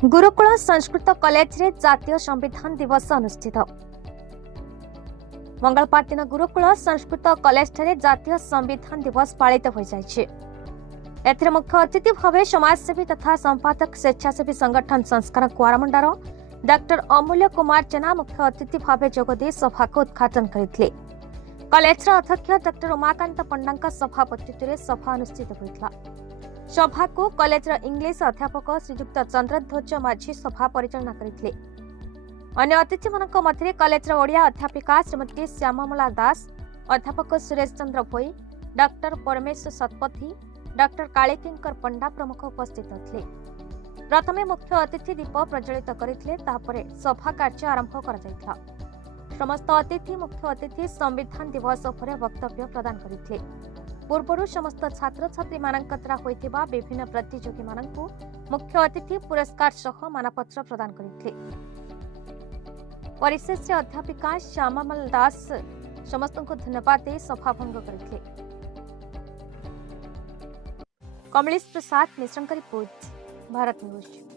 Gurukul Sanskrit college रे जातीय संविधान दिवस अनुष्ठित। मंगलपार गुरुकुल संस्कृत कॉलेज ठारे जातीय संविधान दिवस पालित हो जाइछे। एथिरे मुख्य अतिथि भावे समाजसेवी तथा संपादक स्वेच्छासेवी संगठन संस्कार कुआरमुंडार डॉक्टर अमूल्य कुमार जेना मुख्य अतिथि भावे जोगदे सभा को उद्घाटन करथिले। कॉलेज अध्यक्ष डॉक्टर उमाकांत पंडा सभापतित्व सभा अनुष्ठित होइतला। सभा को कॉलेज इंग्लिश अध्यापक श्रीयुक्त चंद्रध्वज माझी सभा परिचालना करथिले। अन्य अतिथि मानक मध्य कॉलेज ओडिया अध्यापिका श्रीमती श्याममला दास, अध्यापक सुरेश चंद्र भोई, डॉक्टर परमेश्वर शतपथी, डॉक्टर कालीकिंकर पंडा प्रमुख उपस्थित थे। प्रथमे मुख्य अतिथि दीप प्रज्वलित करथिले, तापरे सभा कार्य आरंभ कर जायथला। समस्त अतिथि मुख्य अतिथि संविधान दिवस पर वक्तव्य प्रदान करथिले। पूर्व समस्त छात्र छात्री मानक द्वारा होइथिबा विभिन्न प्रतियोगी मानकु मुख्य अतिथि पुरस्कार सह मानपत्र प्रदान करथिले। परिशेष अध्यापिका श्याममल दास समस्त को धन्यवाद दे सभा भंग करथिले। कमलेश प्रसाद मिश्रंक रिपोर्ट, भारत न्यूज।